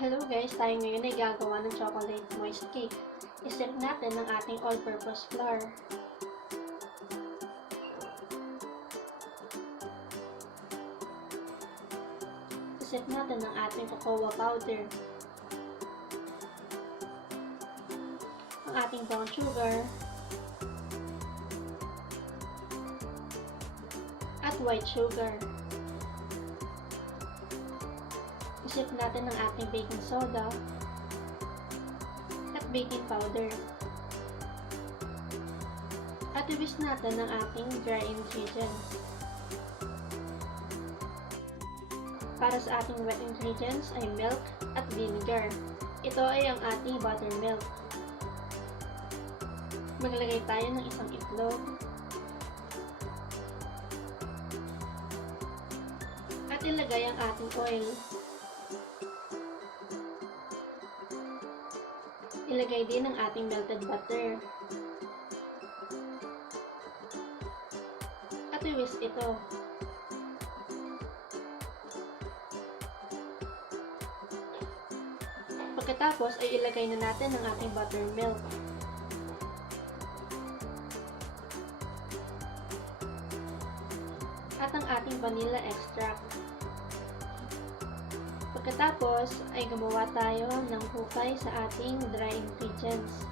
Hello guys, tayo ngayon ay gagawa ng chocolate moist cake. Isip natin ang ating all-purpose flour. Isip natin ang ating cocoa powder. Ang ating brown sugar. At white sugar. Isip natin ang ating baking soda at baking powder. At i-whisk natin ang ating dry ingredients. Para sa ating wet ingredients ay milk at vinegar. Ito ay ang ating buttermilk. Maglagay tayo ng isang itlog. At ilagay ang ating oil. Ilagay din ang ating melted butter. At i-whisk ito. Pagkatapos ay ilagay na natin ang ating buttermilk. At ang ating vanilla extract. Pagkatapos ay gumawa tayo ng hukay sa ating dry ingredients.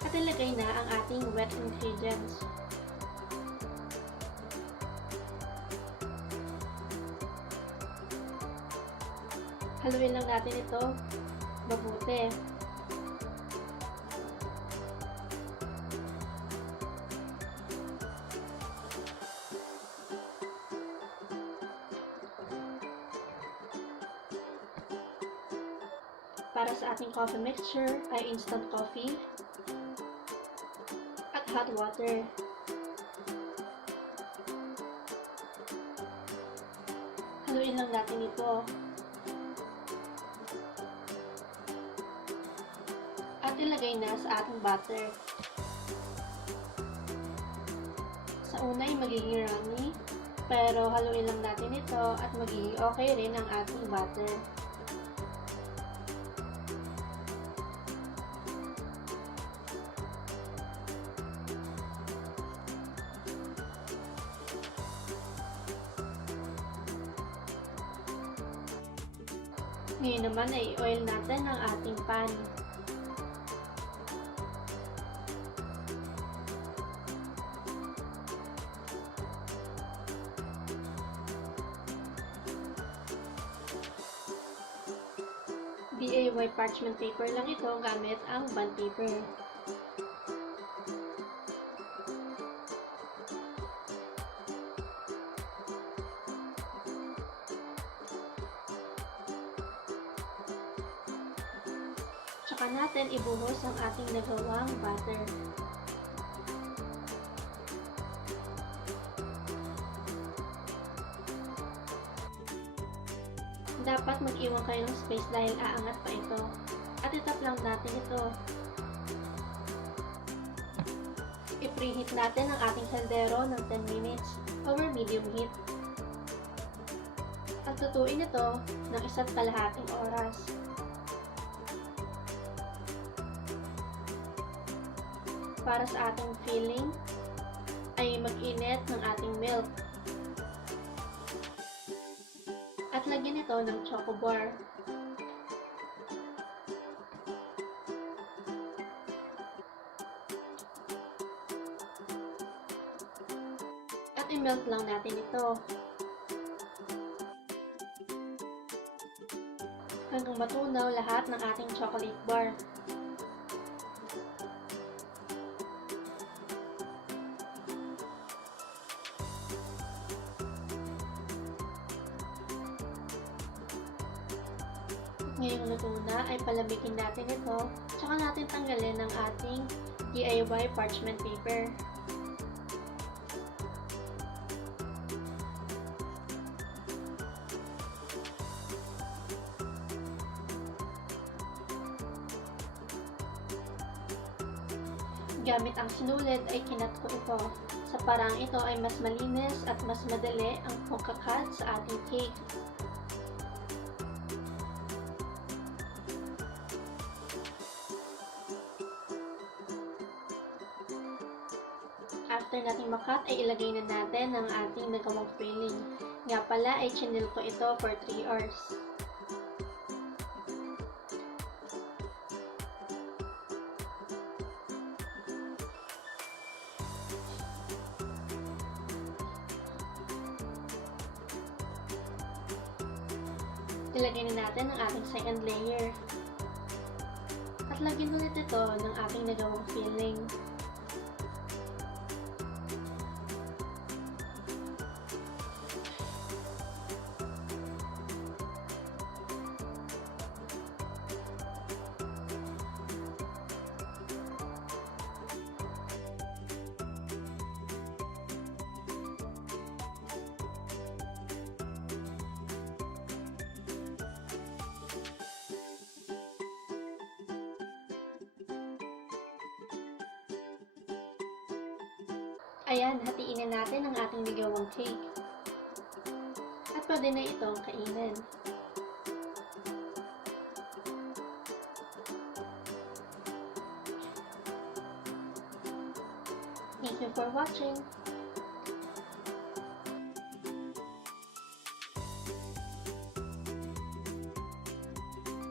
At ilagay na ang ating wet ingredients. Haluin lang natin ito mabuti. Para sa ating coffee mixture ay instant coffee at hot water. Haluin lang natin ito. At ilagay na sa ating butter. Sa una ay magiging runny, pero haluin lang natin ito at magiging okay rin ang ating butter. Ngayon naman ay i-oil natin ang ating pan. DIY parchment paper lang ito gamit ang bond paper. Tsaka natin ibuhos ang ating nagawang butter. Dapat mag-iwan kayo ng space dahil aangat pa ito. At itap lang natin ito. I-preheat natin ang ating kaldero ng 10 minutes over medium heat. At lutuin ito ng 1.5 oras. Para sa ating filling ay mag-init ng ating milk. At lagyan ito ng choco bar. At i-melt lang natin ito. Hanggang matunaw lahat ng ating chocolate bar. Ngayong luto na ay palamigin natin ito, tsaka natin tanggalin ang ating DIY parchment paper. Gamit ang sinulid ay kinat ko ito. Sa parang ito ay mas malinis at mas madali ang pagkakat sa ating cake. after nating makat ay ilagay na natin ang ating nagawang filling. Nga pala ay chinil ko ito for 3 hours. Ilagay na natin ang ating second layer. At lagyan ulit ito ng ating nagawang filling. Ayan, hatiin na natin ang ating nagawang cake. At pwede na itong kainin. Thank you for watching!